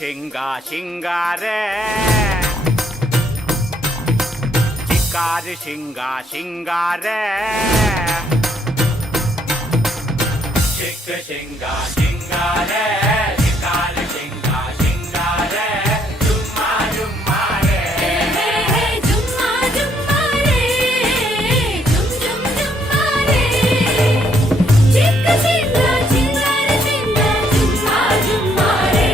शिंगा शिंगारे चिकार शिंगा शिंगारे शिक शिंगा शिंगारे चिकार शिंगा शिंगारे जुम्मा जुम्मा रे जुम्मा जुम्मा रे जुम जुम जुम्मा रे चिक शिंगा शिंगारे शिंगा जुम्मा जुम्मा रे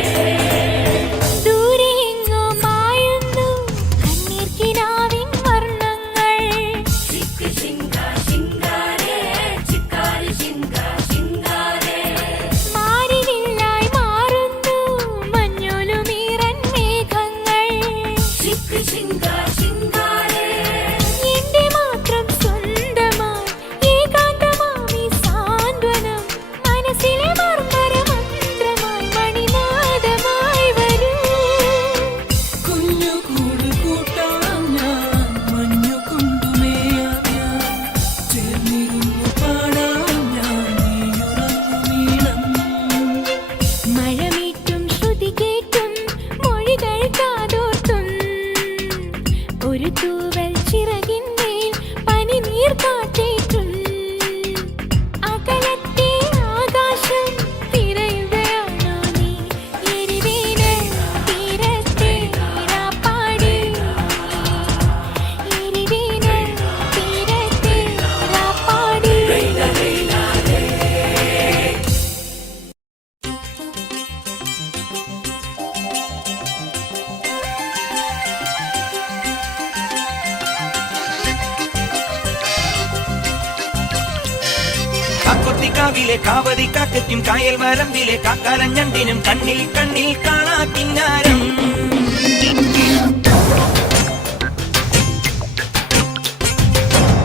കാവിലെ കാവതി കാക്കയ്ക്കും കായൽ വരമ്പിലെ കാക്കാലഞ്ഞണ്ടിനും കണ്ണിൽ കണ്ണിൽ കാണാ കിന്നാരം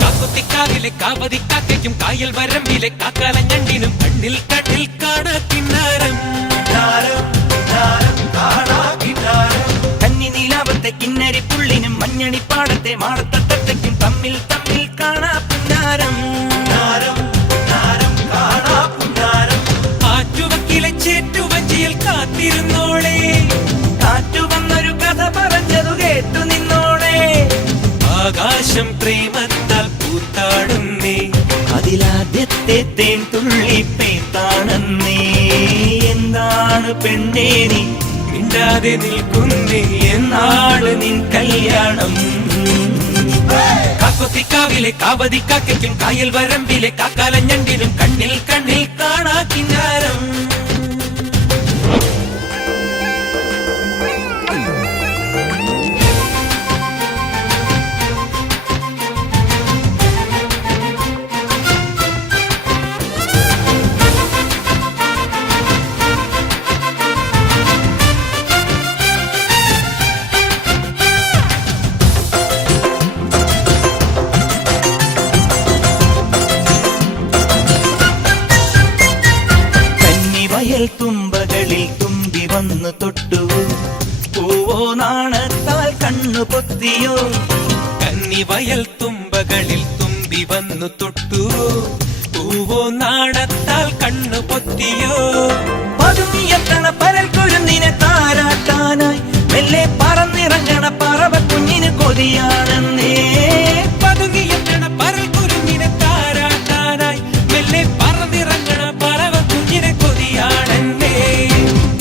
കാക്കുത്തിക്കാവിലെ കാവതി കാക്കയ്ക്കും കായൽ വരമ്പിലെ കാക്കാലഞ്ഞണ്ടിനും കണ്ണിൽ കണ്ണിൽ കാണാ കിന്നാരം കന്നി നീലാവത്തെ കിന്നരി പുള്ളിനും മഞ്ഞണിപ്പാടത്തെ മാടത്തട്ടയ്ക്കും തമ്മിൽ തമ്മിൽ കാണാ പിന്നാരം ചേറ്റുവഞ്ചിയിൽ കാത്തിരുന്നോളെ കാറ്റു വന്നൊരു കഥ പറഞ്ഞതു കേട്ടു നിന്നോളെ ആകാശം പ്രേമത്താൽ പൂത്താടുന്നേ അതിലാദ്യത്തെ തേൻ തുള്ളി പേത്താണെന്നേ എന്താണ് പെണ്ണേ നീ മിണ്ടാതെ നിൽക്കുന്നേ എന്നാണ് നിൻ കല്യാണം കാക്കൊത്തിക്കാവിലെ കാവതി കാക്കയ്ക്കും കായൽ വരമ്പിലെ കാക്കാലഞ്ഞണ്ടിനും കണ്ണിൽ കണ്ണിൽ കാണാ കിന്നാരം തുമ്പകളിൽ തുമ്പി വന്നു തൊട്ടു പൂവോ നാണത്താൽ കണ്ണു പൊത്തിയോ കന്നിവയൽ തുമ്പകളിൽ തുമ്പി വന്നു തൊട്ടു പൂവോ നാണത്താൽ കണ്ണു പൊത്തിയോ പതുങ്ങിയെത്തണ പരൽ കുരുന്നിനെ താരാട്ടാനായി മെല്ലെ പറന്നിറങ്ങണ പറവ കുഞ്ഞിന് കൊതിയാണെന്നേ പതുങ്ങിയെത്തണ പരൽ കുരുന്നിനെ താരാട്ടാനായി മെല്ലെ പറന്നിറങ്ങണ പറവ കുഞ്ഞിനെ കൊതിയാണെന്നേ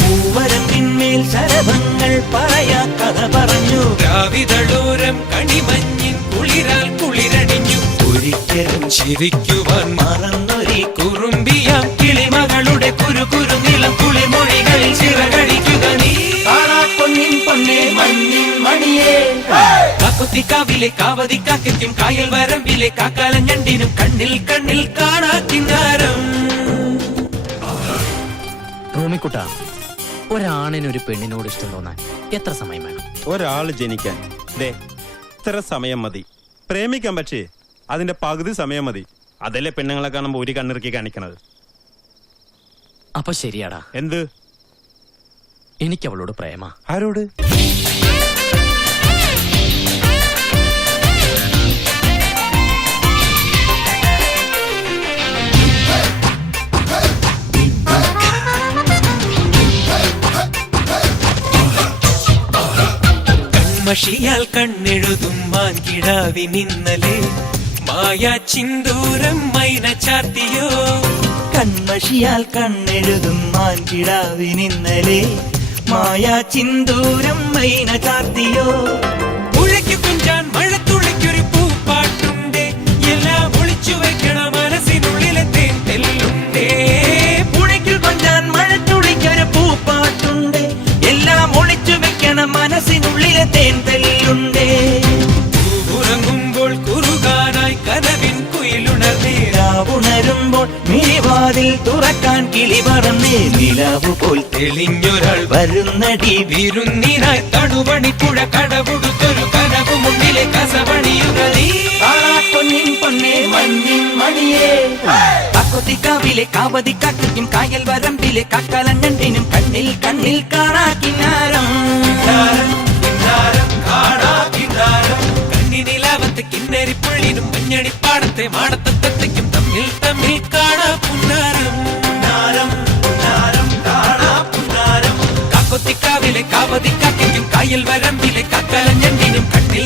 പൂവരത്തിന്മേൽ ശരഭങ്ങൾ പറയാ കഥ പറഞ്ഞു രാവിതളോരം കണിമഞ്ഞിൻ കുളിരാൽ കുളിരണിഞ്ഞു ഒരിക്കലും ചിരിക്കുവാൻ മറന്നൊരി കുറുമ്പിയാം കിളിമകളുടെ കുരു നിലം കുളിമൊഴികളിൽ ചിറകടിക്കുക നീ പൊന്നിൻ പൊന്നേ മണ്ണിൻ മണിയേ കാക്കൊത്തിക്കാവിലെ കാവതി കാക്കയ്ക്കും കായൽ വരമ്പിലെ കാക്കാലഞ്ഞണ്ടിനും കണ്ണിൽ കണ്ണിൽ കാണാ കിന്നാരം റൂമിക്കുട്ട ഒരാണിനൊരു പെണ്ണിനോട് ഇഷ്ടം തോന്നാൻ എത്ര സമയം വേണം? ഒരാള് ജനിക്കാൻ ഇത്ര സമയം മതി. പ്രേമിക്കാൻ പക്ഷേ അതിന്റെ പകുതി സമയം മതി. അതല്ലേ പെണ്ണുങ്ങളെ കാണുമ്പോ ഒരു കണ്ണിറുക്കി കാണിക്കണത്. അപ്പൊ ശരിയാടാ. എന്ത്? എനിക്ക് അവളോട് പ്രേമ. ആരോട്? കൺമഷിയാൽ കണ്ണെഴുതും മാൻകിടാവിനിന്നലെ മായാ ചിന്തൂരം മൈന ചാത്തിയോ. കൺമഷിയാൽ കണ്ണെഴുതും മാൻകിടാവിനിന്നലെ മായാ ചിന്തൂരം മൈന ചാത്തിയോ. മുഴയ്ക്കു കുഞ്ചാൻ മഴത്തുള്ളിക്കൊരു പൂപ്പാട്ടുണ്ടേ, എല്ലാം ഒളിച്ചു വെക്കണ മനസ്സിനുള്ളിലെ തേൻ തെല്ലുണ്ടേ. പുഴയ്ക്കു കൊഞ്ചാൻ മഴത്തുള്ളിക്കൊരു പൂപ്പാട്ടുണ്ട്, എല്ലാം ഒളിച്ചു വെക്കണ മനസ്സിനുള്ളിലെ തേൻ തെല്ലുണ്ടേ. ഉറങ്ങുമ്പോൾ കുറുകാനായി കനവിൻ കുയിലുണർന്നേ, ഉണരുമ്പോൾ മിഴിവാതിൽ തുറക്കാൻ കിളി പറന്നേ. നിലാവു പോൽ തെളിഞ്ഞൊരാൾ വരുന്നടി വിരുന്നിനായി തടുവണിപ്പുഴ കടപുടുത്തൊരു കനവ് മുന്നിലെ കസവണിയുക നീ. പൊന്നിൻ പൊന്നേ മഞ്ഞിൻ മണിയേ. കാക്കൊത്തിക്കാവിലെ കാവതിക്കാക്കും കായൽ വരമ്പിലെ കാക്കാലഞ്ഞണ്ടിനും കണ്ണിൽ കണ്ണിൽ കാണാ കിന്നാരം. കണ്ണിനിലാവത്ത് കിന്നരിപ്പുള്ളിനും മഞ്ഞണിപ്പാടത്തെ മാടത്തത്തെക്കും തമ്മിൽ തമ്മിൽ കാണാ പുന്നാരം. കാക്കൊത്തിക്കാവിലെ കാവതിക്കാക്കും കായൽ വരമ്പിലെ കാക്കാലഞ്ഞണ്ടിനും കണ്ണിൽ